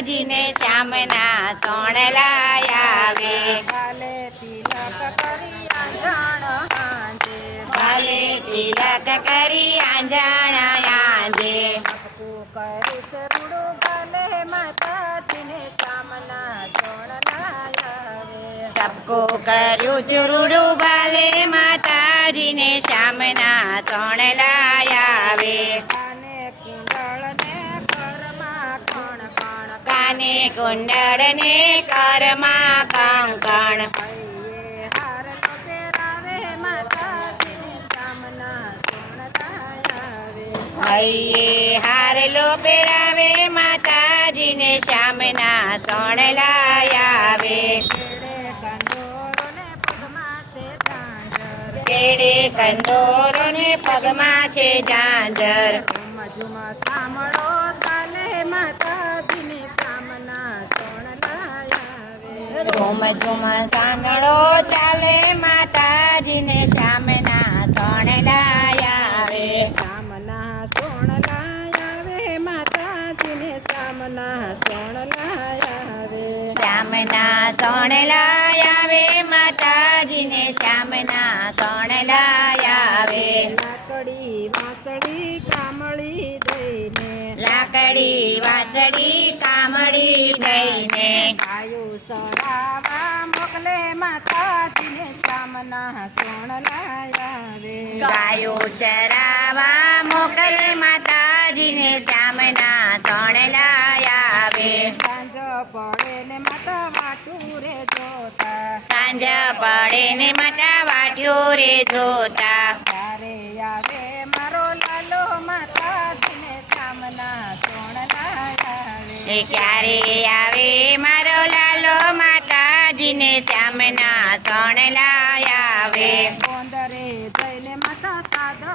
માતાજીને શ્યામના સોણલા આવે કાલે તિલક કરી આંજણ હાંજે કાલે તિલક કરી આંજણ આંજે ટપકું કરીશ રૂડું ગાલે માતાજીને શ્યામના સોણલા આવે ટપકો કર્યું ચુરુડું બાલે માતાજીને શ્યામના સોણલા આવે કાને કુંડળ ને કરમાં કણ કણ કાને કુંડળ ને કરમાં કંકણ હૈયે હારલો પહેરાવે માતાજીને શ્યામના સોણલા આવે હૈયે હારલો પહેરાવે માતાજીને શ્યામના સોણલા આવે કેડે કંદોરો ને પગમાં છે ઝાંઝર કેડે કંદોરો ને પગમાં છે ઝાંઝર ઝુમા સાંભળો સાલે માતાજીને શ્યામના સોણલા આવે ઝુમ ઝુમ સાંગળો ચાલે માતાજીને શ્યામના સોણલા આવે શ્યામના સોણલા આવે માતાજીને શ્યામના સોણલા આવે શ્યામના સોણલા આવે માતાજીને શ્યામના સોણલા આવે લાકડી વાસળી કામળી દઈને લાકડી વાસળી કામડી લઈને ગાયું સરાવા મોકલે માતાજીને શ્યામના સોણલા આવે ગાયો ચરાવા મોકલે માતાજીને શ્યામના સોણલા આવે સાંજ પડે ને માતા વાટું રે જોતા સાંજ પડે ને માતા વાટ્યો રે જોતા ત્યારે આવે મારો લાલો માતાજીને શ્યામના સોણલા આવે એ ક્યારે આવે મારો લાલો માતાજીને શ્યામના સોણલા આવે ગોંદરે જઈને